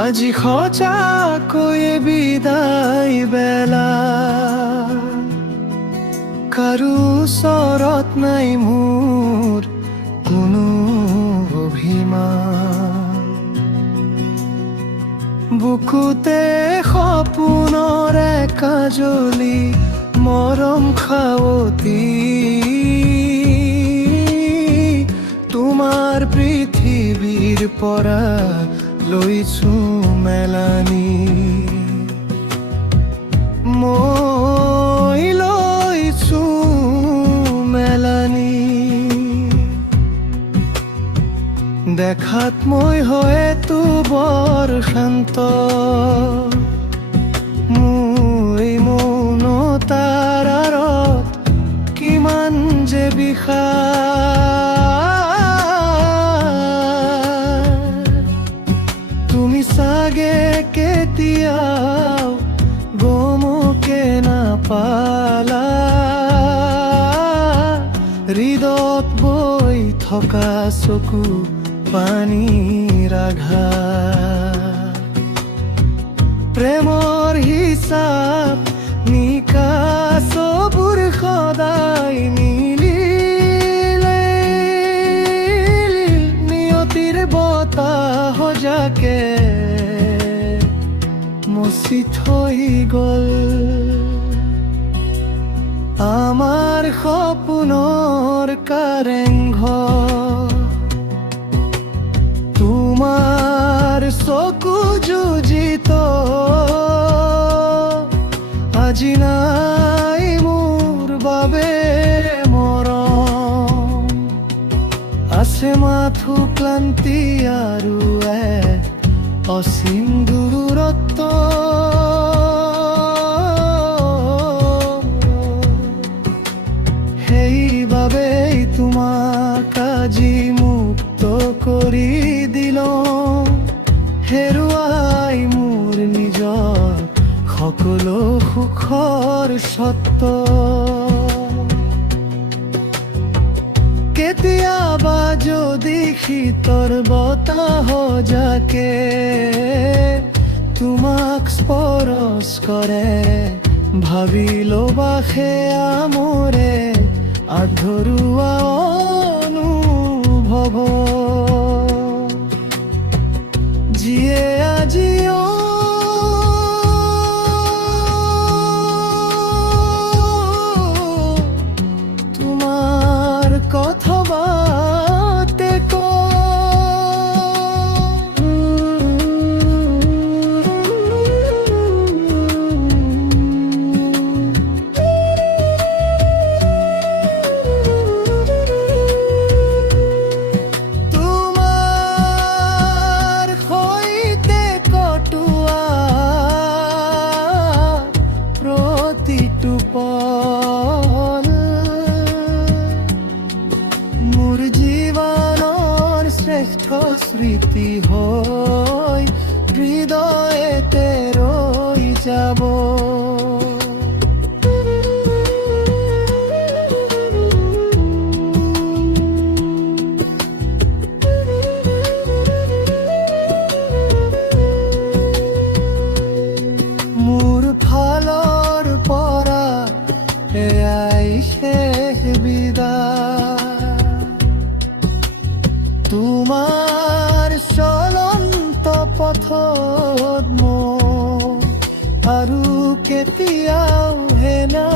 আজি সঁচাকৈয়ে বিদায় বেলা, কাৰো ওচৰত নাই মোৰ কোনো অভিমান। বুকুতে সপোনৰ একাজলি মৰম খাৱতি, তোমাৰ পৃথিৱীৰ পৰা লৈছো মেলানি। মই লৈছো মেলানি। দেখাত মই হয়তো বৰ শান্ত, মোৰ মৌনতাৰ আঁৰত কিমান যে বিষাদ। তুমি চাগে কেতিয়াও গমকে নাপালা, হৃদত বৈ থকা চকু পানীৰ আঘাত। প্ৰেমৰ হিচাপ নিকাচবোৰ সদায় মিলিলে, নিয়তিৰ বতাহ যাকে মচি থৈ গ'ল। আমাৰ সপোনৰ কাৰেংঘৰ তোমাৰ চকু যুঁজিত, আজি নাই মোৰ বাবে মৰম। আছে মাথো ক্লান্তি আৰু এক অসীম দূৰত্ব। সেইবাবেই তোমাক আজি মুক্ত কৰি দিলোঁ, হেৰুৱাই মোৰ নিজৰ সকলো সুখৰ স্বত্ব। কেতিয়াবা যদি শীতৰ বতাহ যাকে তোমাক স্পৰ্শ কৰে, ভাবি ল'বা সেয়া মোৰে আধৰুৱা অনুভৱ। যিয়ে আজিও তোমাৰ কথা বাতে পল, মোৰ জীৱনৰ শ্ৰেষ্ঠ স্মৃতি হৈ হৃদয়তে ৰৈ যাব। মোৰ ফালৰ পৰা এয়াই শেষ বিদায়, তোমাৰ চলন্ত পথত মই আৰু কেতিয়াও হেনা